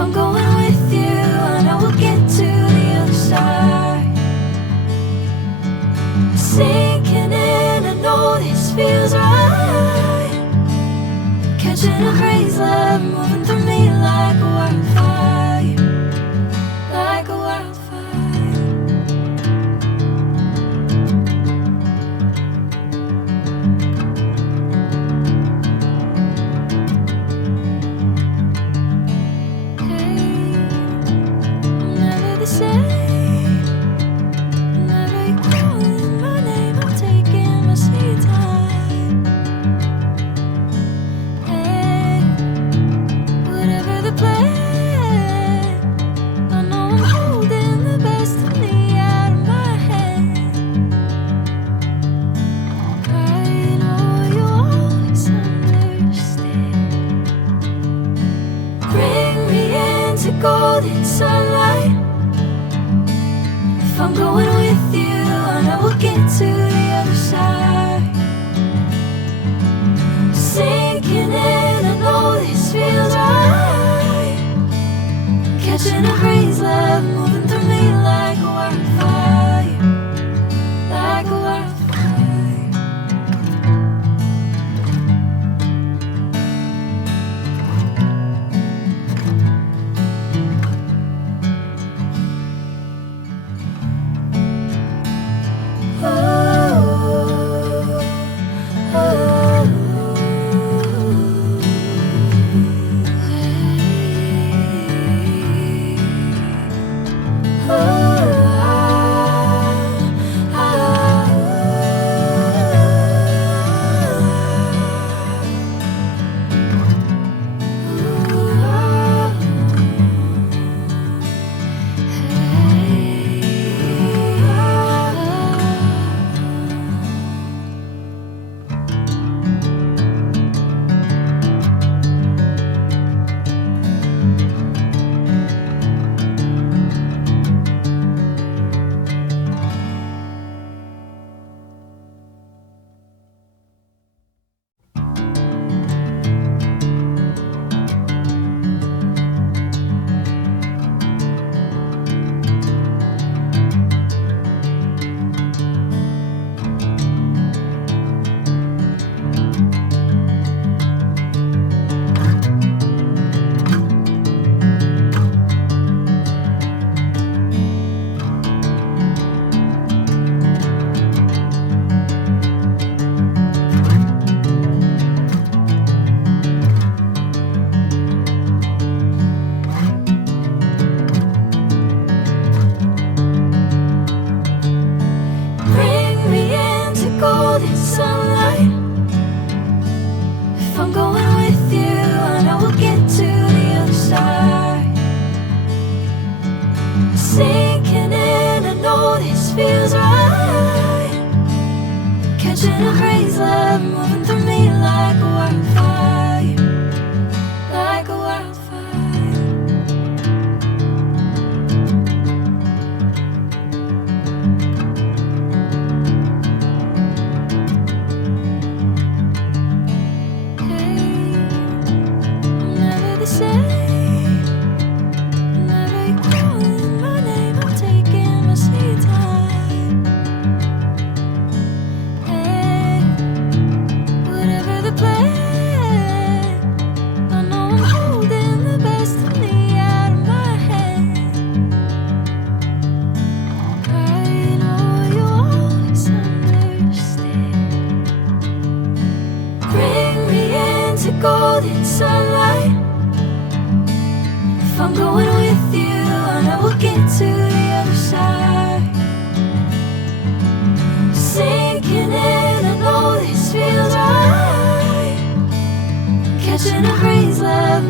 I'm going with you, I know we'll get to the other side. Sinking in, I know this feels right. Catching a crazy love, moving through me like a wildfire, like a wildfire. Golden sunlight. If I'm going with you, I know we'll get to the other side. Sinking in, I know this feels right. Catching a crazy love, moving through me like a wildfire, like a wildfire. Sinking in, I know this feels right. Catching a crazy love, moving through me like a wildfire, like a wildfire. Hey, I'm never the same. Golden sunlight. If I'm going with you, I know we'll get to the other side. Sinking in, I know this feels right. Catching a crazy love,